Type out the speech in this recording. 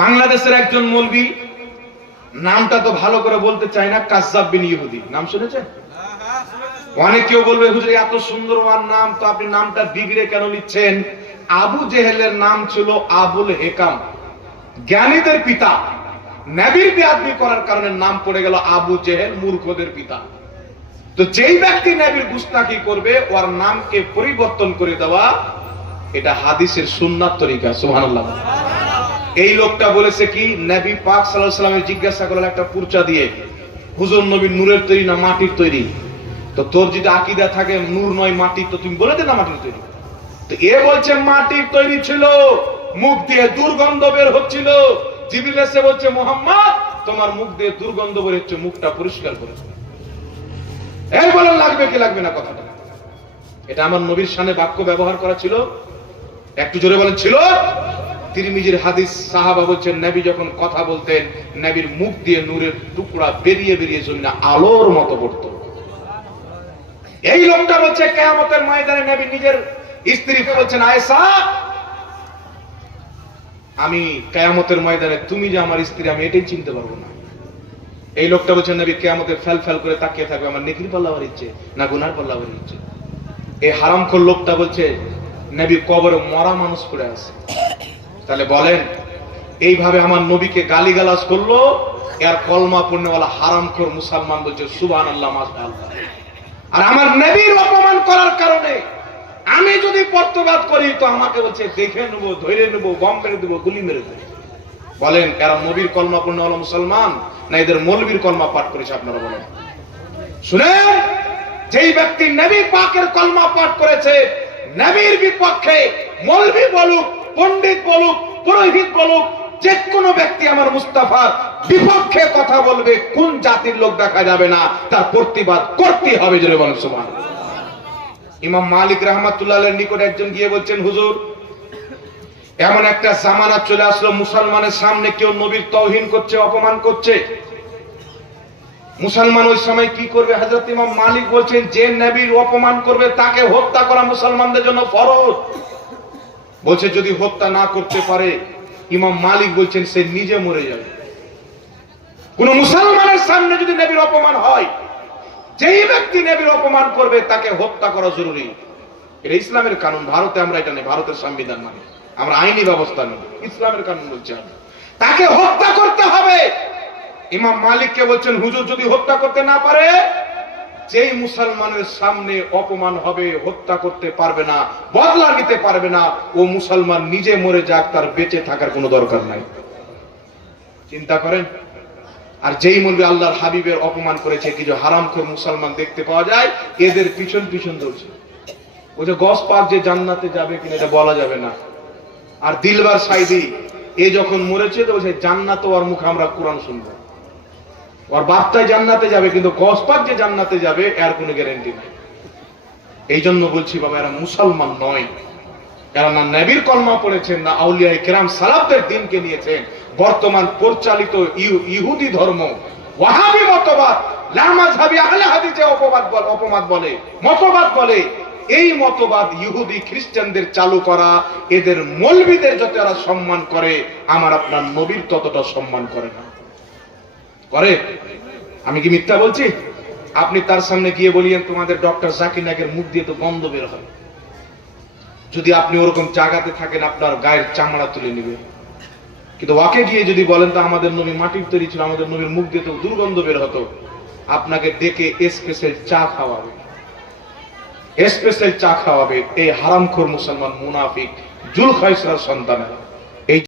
বাংলাদেশের একজন মৌলবি, নামটা তো ভালো করে বলতে চাই না, কাজ্জাব বিন ইহুদি। নাম শুনেছেন? অনেক কেউ বলবে, হুজুর, এত সুন্দর নাম, তো আপনি নামটা বিগড়ে কেন নিচ্ছেন? আবু জেহেলের নাম ছিল আবুল হেকাম। জ্ঞানীদের পিতা, নবীর বিয়াদবি করার কারণে নাম পড়ে গেল আবু জেহেল, মূর্খদের পিতা। তো যেই ব্যক্তি নবীর গুস্তাকি করবে, ওর নামকে পরিবর্তন করে দেওয়া এটা হাদিসের সুন্নাত তরিকা, সুবহানাল্লাহ। এই লোকটা বলেছে কি, নবী পাক সাল্লাল্লাহু জিজ্ঞাসা করলেন একটা পুরচা দিয়ে, হুজুর নবী নূরের তৈরি না মাটির তৈরি? তো তোর যদি আকীদা থাকে, নূর নয় মাটি, তো তুমি বলে দে না মাটির তৈরি। তো এ বলছে, মাটির তৈরি ছিল, মুখ দিয়ে দুর্গন্ধ বের হচ্ছিল। জিবরিল এসে বলছে, মোহাম্মদ, তোমার মুখ দিয়ে দুর্গন্ধ বের হচ্ছে, মুখটা পরিষ্কার করে এর বলেন, লাগবে কি লাগবে না কথাটা? এটা আমার নবীর সামনে বাক্য ব্যবহার করা ছিল একটু জোরে বলেন, ছিল? তিরমিজির হাদিস সাহাবা বলছেন, নবী যখন কথা বলতেন, নবীর মুখ দিয়ে নূরের টুকরা বেরিয়ে বেরিয়ে জমিনা আলোর মতো পড়তো। এই লোকটা বলছে, কেয়ামতের ময়দানে নবী নিজের স্ত্রীকে বলছেন, আয়েশা, আমি কেয়ামতের ময়দানে তুমি যে আমার স্ত্রী, আমি এটাই চিনতে পারব না। এই লোকটা বলছেন, নবী, কেয়ামতের ফেল ফেল করে তাকিয়ে থাকবে, আমার নেকির পাল্লা আমার ইচ্ছে না গুনার পাল্লা আমার ইচ্ছে এই হারামখোর লোকটা বলছে নবী কবরে মরা মানুষ পড়ে আছে। তাহলে বলেন, এইভাবে আমার নবীকে গালিগালাজ করল, এর কলমা পূর্ণওয়ালা হারামখোর মুসলমান বলছে সুবান আল্লাহ আর আমার নবীর অপমান করার কারণে আমি যদি পর্তবাদ করি, তো আমাকে বলছে, দেখে নেব, ধরে নেব, বম মেরে দেবো, গুলি মেরে দেবো। বলেন, এরা নবীর কলমা পূর্ণওয়ালা মুসলমান, না এদের মৌলবীর কলমা পাঠ করেছে আপনারা বলেন। শুনেন, যেই ব্যক্তি নবী পাকের কলমা পাঠ করেছে নবীর বিপক্ষে মৌলবী বলুক, পণ্ডিত বলুক, পুরোহিত বলুক যে কোনো ব্যক্তি আমার মুস্তাফার বিপক্ষে কথা বলবে, কোন জাতির লোক দেখা যাবে না, তার প্রতিবাদ করতে হবে জোরে বলেন সুবহান ইমাম মালিক রহমাতুল্লাহ নিকট একজন গিয়ে বলছেন, হুজুর, এমন একটা জামানা চলে আসলো, মুসলমানের সামনে কেউ নবীর তৌহিন করছে, অপমান করছে মুসলমান ওই সময় কি করবে? হজরত ইমাম মালিক বলছেন, যে নবীর অপমান করবে, তাকে হত্যা করা মুসলমানদের জন্য ফরজ। বলছে, যদি হত্যা না করতে পারে, ইমাম মালিক বলছেন, সে নিজে মরে যাবে। কোন মুসলমানের সামনে যদি নবীর অপমান হয়, যেই ব্যক্তি নবীর অপমান করবে, তাকে হত্যা করা জরুরি। এটা ইসলামের কানুন, ভারতে আমরা এটা নেই, ভারতের সংবিধান মানে। আমরা আইনি ব্যবস্থা নেই ইসলামের কানুন বলছে আমি। তাকে হত্যা করতে হবে। ইমাম মালিককে বলছেন, হুজুর যদি হত্যা করতে না পারে, যেই মুসলমানের সামনে অপমান হবে, হত্যা করতে পারবে না, বদলা নিতে পারবে না, ও মুসলমান নিজে মরে যাক, তার বেঁচে থাকার কোনো দরকার নাই। চিন্তা করেন? আর যেই মূল্যে আল্লাহর হাবিবের অপমান করেছে কিছু হারামখোর মুসলমান দেখতে পাওয়া যায়, এদের পিছন পিছন দৌড়ছে। ও যে গস পাক যে জান্নাতে যাবে কিনা, এটা বলা যাবে না। আর দিলবার সাইদি, এ যখন মরেছে, তো বলছে, জান্নাত ওর মুখে আমরা কোরআন শুনব ওর বাপটাই জান্নাতে যাবে, কিন্তু গস যে জান্নাতে যাবে, এর কোনো গ্যারেন্টি নাই। এই জন্য বলছি, বাবা, এরা মুসলমান নয়। এরা না নবীর কলমা পড়েছেন, না আউলিয়া কেরাম সালাফদের দিনকে নিয়েছেন। বর্তমান পরিচালিত ইহুদি ধর্ম, ওয়াহাবি মতবাদ লামাজহাবি আহলে হাদিসে অপবাদ বল অপবাদ বলে, মতবাদ বলে। এই মতবাদ ইহুদি খ্রিস্টানদের চালু করা, এদের মৌলবিদের যত এরা সম্মান করে, আমার আপনার নবীর ততটা সম্মান করে না। করে আমি কি মিথ্যা বলছি? আপনি তার সামনে গিয়ে বলিয়েন, তোমাদের ডক্টর জাকির নাকের মুখ দিয়ে তো গন্ধ বের হয়। যদি আপনি ওরকম জায়গাতে থাকেন, আপনার গায়ের চামড়া তুলে নেবে। কিন্তু ওকে গিয়ে যদি বলেন, তো আমাদের নবী মাটির তৈরি ছিল, আমাদের নবীর মুখ দিয়ে তো দুর্গন্ধ বের হতো। আপনাকে ডেকে স্পেশাল চা খাওয়াবে। স্পেশাল চা খাওয়াবে। এই হারামখোর মুসলমান, মুনাফিক জুল খয়সরার সন্তানেরা।